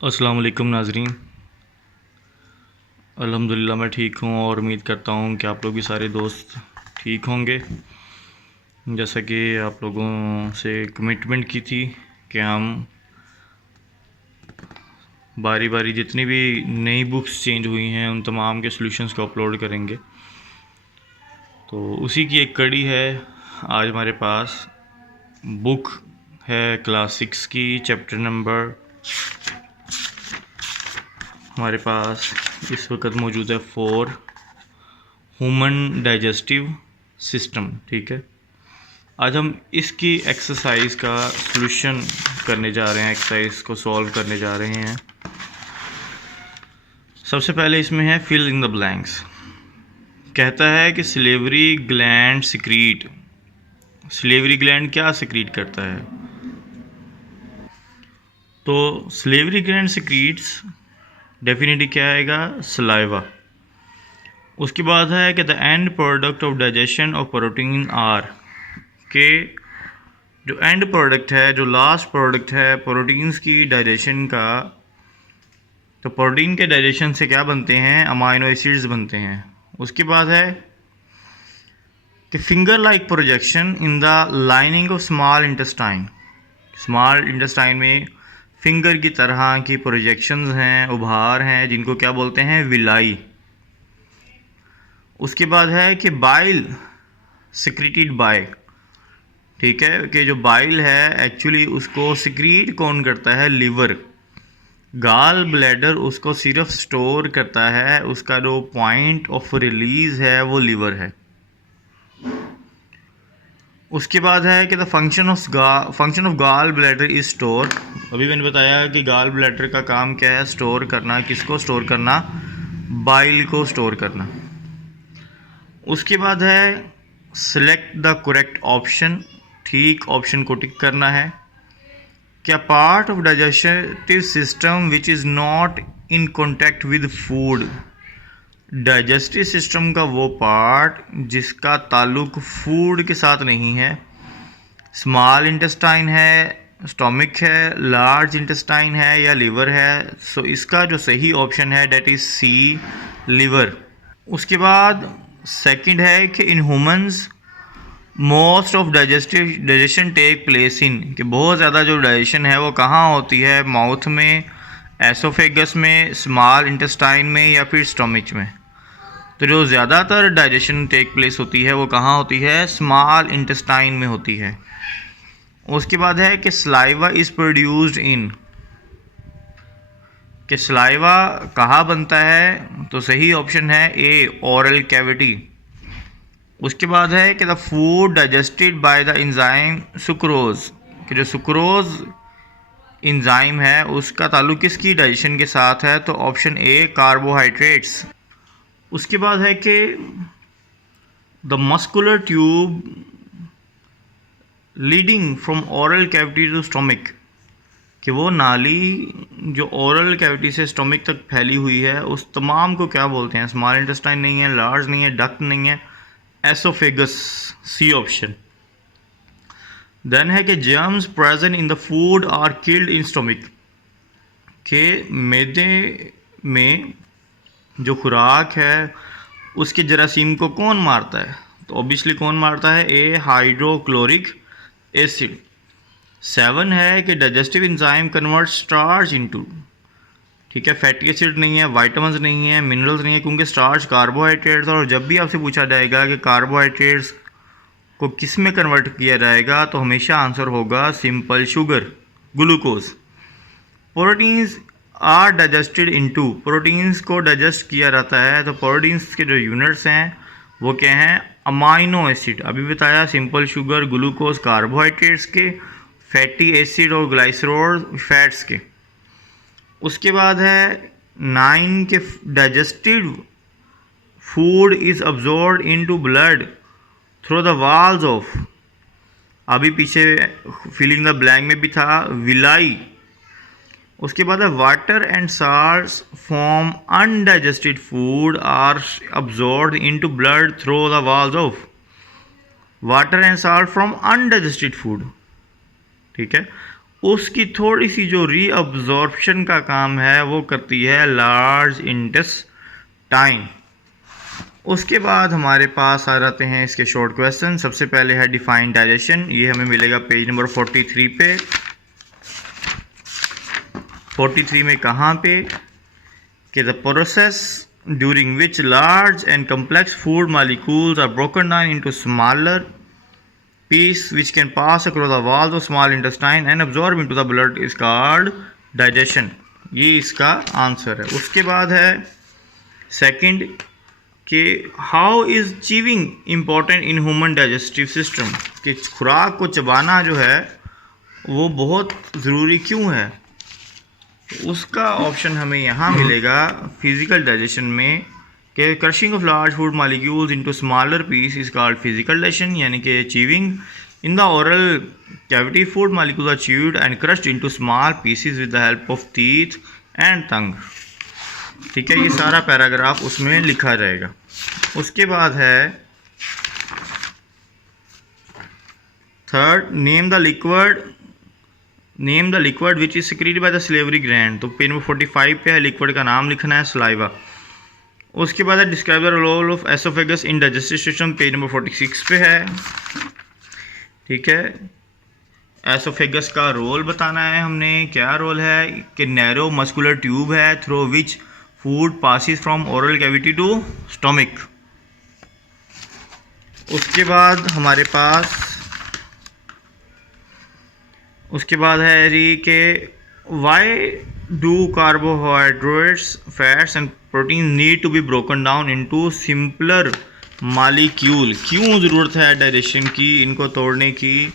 अस्सलाम वालेकुम नाज़रीन। अल्हम्दुलिल्लाह मैं ठीक हूँ और उम्मीद करता हूँ कि आप लोग भी सारे दोस्त ठीक होंगे। जैसा कि आप लोगों से कमिटमेंट की थी कि हम बारी बारी जितनी भी नई बुक्स चेंज हुई हैं उन तमाम के सॉल्यूशंस को अपलोड करेंगे। तो उसी की एक कड़ी है। आज हमारे पास बुक है क्लास 6 की, चैप्टर नंबर हमारे पास इस वक्त मौजूद है 4, ह्यूमन डाइजेस्टिव सिस्टम। ठीक है, आज हम इसकी एक्सरसाइज का सॉल्यूशन करने जा रहे हैं, एक्सरसाइज को सॉल्व करने जा रहे हैं। सबसे पहले इसमें है फिल इन द ब्लैंक्स। कहता है कि salivary gland secrete. Salivary gland क्या सिक्रीट करता है? तो सिलेवरी ग्लैंड सिक्रीट्स डेफिनेटली क्या आएगा? सलाइवा। उसके बाद है कि the end product of digestion of protein are, के जो एंड प्रोडक्ट है, जो लास्ट प्रोडक्ट है प्रोटीन्स की डाइजेशन का, तो प्रोटीन के डाइजेशन से क्या बनते हैं? अमाइनो एसिड्स बनते हैं। उसके बाद है कि finger like projection in the lining of small intestine. Small intestine में फिंगर की तरह की प्रोजेक्शंस हैं, उभार हैं, जिनको क्या बोलते हैं? विलाई। उसके बाद है कि बाइल सिक्रीटेड बाय। ठीक है, कि जो बाइल है एक्चुअली उसको सिक्रीट कौन करता है? लिवर। गाल ब्लैडर उसको सिर्फ स्टोर करता है, उसका जो पॉइंट ऑफ रिलीज है वो लिवर है। उसके बाद है कि the function of gall bladder is store. अभी मैंने बताया कि गाल ब्लैडर का काम क्या है? स्टोर करना। किसको स्टोर करना? बाइल को स्टोर करना। उसके बाद है सिलेक्ट द करेक्ट ऑप्शन। ठीक ऑप्शन को टिक करना है। क्या part of digestive system which is not in contact with food. Digestive system का वो पार्ट जिसका ताल्लुक फूड के साथ नहीं है। स्मॉल इंटेस्टाइन है, स्टोमिक है, लार्ज इंटेस्टाइन है या लिवर है। सो इसका जो सही ऑप्शन है डेट इज सी, लिवर। उसके बाद सेकंड है कि in humans most of digestion take place in, कि बहुत ज़्यादा जो डाइजेशन है वो कहाँ होती है? माउथ में, एसोफेगस में, स्मॉल इंटेस्टाइन में या फिर स्टोमिक में। तो जो ज़्यादातर डाइजेशन टेक प्लेस होती है वो कहाँ होती है? स्मॉल इंटेस्टाइन में होती है। उसके बाद है कि सलाइवा इज़ प्रोड्यूस्ड इन, कि सलाइवा कहाँ बनता है? तो सही ऑप्शन है ए, ओरल कैविटी। उसके बाद है कि the food digested by the enzyme sucrose, कि जो सुक्रोज एंजाइम है उसका ताल्लुक किसकी डाइजेशन के साथ है? तो ऑप्शन ए, कार्बोहाइड्रेट्स। उसके बाद है कि the muscular tube leading from oral cavity to stomach, कि वो नाली जो ओरल कैविटी से स्टोमिक तक फैली हुई है उस तमाम को क्या बोलते हैं? स्मॉल इंटेस्टाइन नहीं है, लार्ज नहीं है, डक्ट नहीं है, एसोफेगस, सी ऑप्शन। देन है कि germs present in the food are killed in stomach, के मैदे में जो खुराक है उसके जरासीम को कौन मारता है? तो ऑब्वियसली कौन मारता है? ए, हाइड्रोक्लोरिक एसिड। 7 है कि digestive enzyme convert starch into, ठीक है, फैटी एसिड नहीं है, वाइटामिन नहीं है, मिनरल्स नहीं है, क्योंकि स्टार्च कार्बोहाइड्रेट्स। और जब भी आपसे पूछा जाएगा कि कार्बोहाइड्रेट्स को किस में कन्वर्ट किया जाएगा तो हमेशा आंसर होगा simple sugar, glucose. Proteins are digested into, proteins को डाइजेस्ट किया जाता है तो प्रोटीन्स के जो यूनिट्स हैं वो क्या हैं? Amino acid. अभी बताया सिंपल शुगर, ग्लूकोज कार्बोहाइड्रेट्स के, फैटी एसिड और ग्लाइसरोल फैट्स के। उसके बाद है 9 के digested food is absorbed into blood through the walls of, अभी पीछे फिलिंग द ब्लैंक में भी था, विलाई। उसके बाद है water and salts from undigested food are absorbed into blood through the walls of, water and salt from undigested food. ठीक है, उसकी थोड़ी सी जो रीअब्जॉर्प्शन का काम है वो करती है लार्ज इंटेस्टाइन। उसके बाद हमारे पास आ जाते हैं इसके शॉर्ट क्वेश्चन। सबसे पहले है डिफाइन डाइजेशन, ये हमें मिलेगा पेज नंबर 43 पे। 43 में कहाँ पे कि the process during which large and complex food molecules are broken down into smaller piece which can pass across the walls of small intestine and absorb into the blood is called digestion। ये इसका answer है। उसके बाद है second कि how is chewing important in human digestive system, कि खुराक को चबाना जो है वो बहुत ज़रूरी क्यों है। उसका ऑप्शन हमें यहाँ मिलेगा फिज़िकल डाइजेशन में कि crushing of large food molecules into smaller piece is called physical digestion, यानी कि chewing in the oral cavity food molecules are chewed and crushed into small pieces with the help of teeth and tongue. ठीक है, ये सारा paragraph उसमें लिखा जाएगा। उसके बाद है third, name the liquid which is secreted by the salivary gland. तो पेज नंबर 45 पे है, लिक्विड का नाम लिखना है सलाइवा। उसके बाद है describe the role of oesophagus in digestive system, page number 46 पे है। ठीक है, एसोफेगस का रोल बताना है हमने। क्या रोल है कि नैरो मस्कुलर ट्यूब है through which food passes from oral cavity to stomach. उसके बाद हमारे पास है जी के why do carbohydrates fats and protein need to be broken down into simpler molecule. क्यों ज़रूरत है डाइजेशन की, इनको तोड़ने की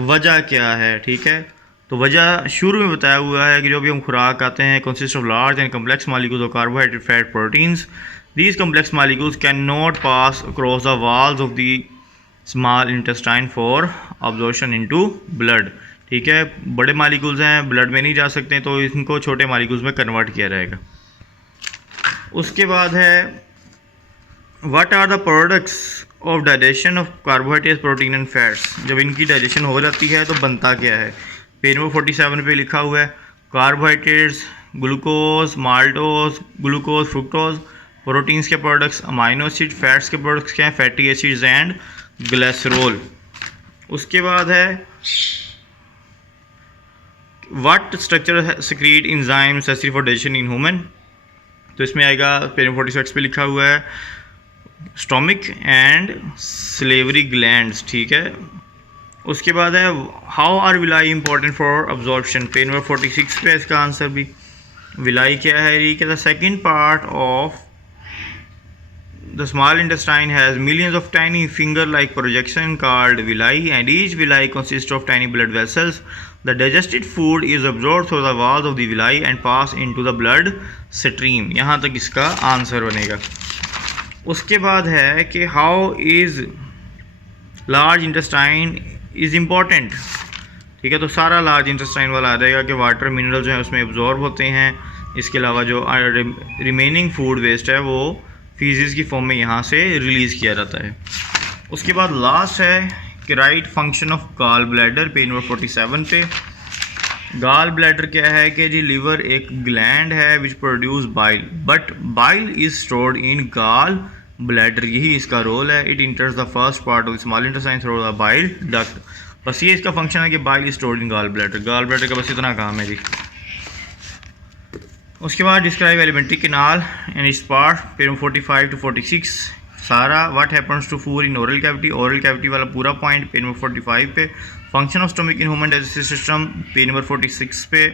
वजह क्या है। ठीक है, तो वजह शुरू में बताया हुआ है कि जो भी हम खुराक आते हैं consist of large and complex molecules of carbohydrate fat proteins. These complex molecules can not pass across the walls of the small intestine for absorption into blood. ठीक है, बड़े मालिक्यूल्स हैं, ब्लड में नहीं जा सकते, तो इनको छोटे मालिक्यूल्स में कन्वर्ट किया जाएगा। उसके बाद है what are the products of digestion of carbohydrates protein and fats. जब इनकी डाइजेशन हो जाती है तो बनता क्या है। पेज नंबर 47 पे लिखा हुआ है carbohydrates glucose, maltose, glucose, fructose. Proteins के प्रोडक्ट्स अमाइनो एसिड, फैट्स के प्रोडक्ट्स क्या हैं, फैटी एसिड्स एंड ग्लिसरॉल। उसके बाद है what structure secrete enzyme necessary for digestion in human. तो इसमें आएगा पेज नंबर 46 पे लिखा हुआ है स्टोमिक एंड सलेवरी ग्लैंड्स। ठीक है, उसके बाद है how are villi important for absorption, page number 46 पे इसका आंसर भी। विलाई क्या है, ये the second part of the small intestine has millions of tiny finger like projection called villi and each villi consist of tiny blood vessels. The digested food is absorbed through the walls of the villi and pass into the blood stream। यहाँ तक इसका answer बनेगा। उसके बाद है कि how is large intestine is important. ठीक है, तो सारा लार्ज इंटेस्टाइन वाला आ जाएगा कि वाटर मिनरल जो है उसमें एब्जॉर्ब होते हैं। इसके अलावा जो रिमेनिंग फूड वेस्ट है वो फीसिस की फॉर्म में यहाँ से रिलीज़ किया जाता है। उसके बाद लास्ट है कि write function of gall bladder, page number 47 पे। गॉल ब्लैडर क्या है कि जी लिवर एक ग्लैंड है which produce bile, but bile is stored in gall bladder, यही इसका रोल है। It enters the first part of small intestine through the bile duct. बस ये इसका फंक्शन है कि bile is stored in gall bladder. Gall bladder का बस इतना काम है जी। उसके बाद describe alimentary canal and its part, page number 45 to 46 सारा। What happens to food in oral cavity, oral cavity वाला पूरा पॉइंट पेज नंबर 45 पे। Function of stomach in human digestive system, page number 46 पे।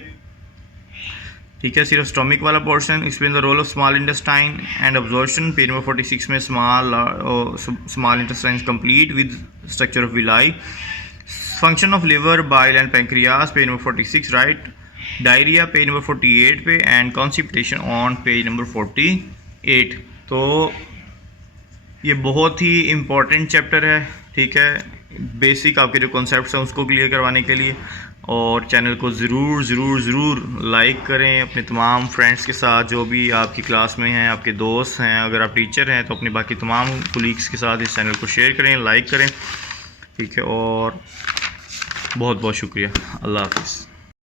ठीक है, सिर्फ स्टोमिक वाला portion. Explain the role of small intestine and absorption, page number 46 में। Small intestine complete with structure of villi. Function of liver, bile and pancreas, page number 46 right. Diarrhoea page number 48 पे and constipation on page number 48। तो ये बहुत ही important chapter है। ठीक है, basic आपके जो कॉन्सेप्ट्स हैं उसको क्लियर करवाने के लिए। और चैनल को ज़रूर लाइक करें अपने तमाम फ्रेंड्स के साथ जो भी आपकी क्लास में हैं, आपके दोस्त हैं। अगर आप टीचर हैं तो अपने बाकी तमाम कोलीग्स के साथ इस चैनल को शेयर करें, लाइक करें। ठीक है, और बहुत बहुत शुक्रिया। अल्लाह हाफिज़।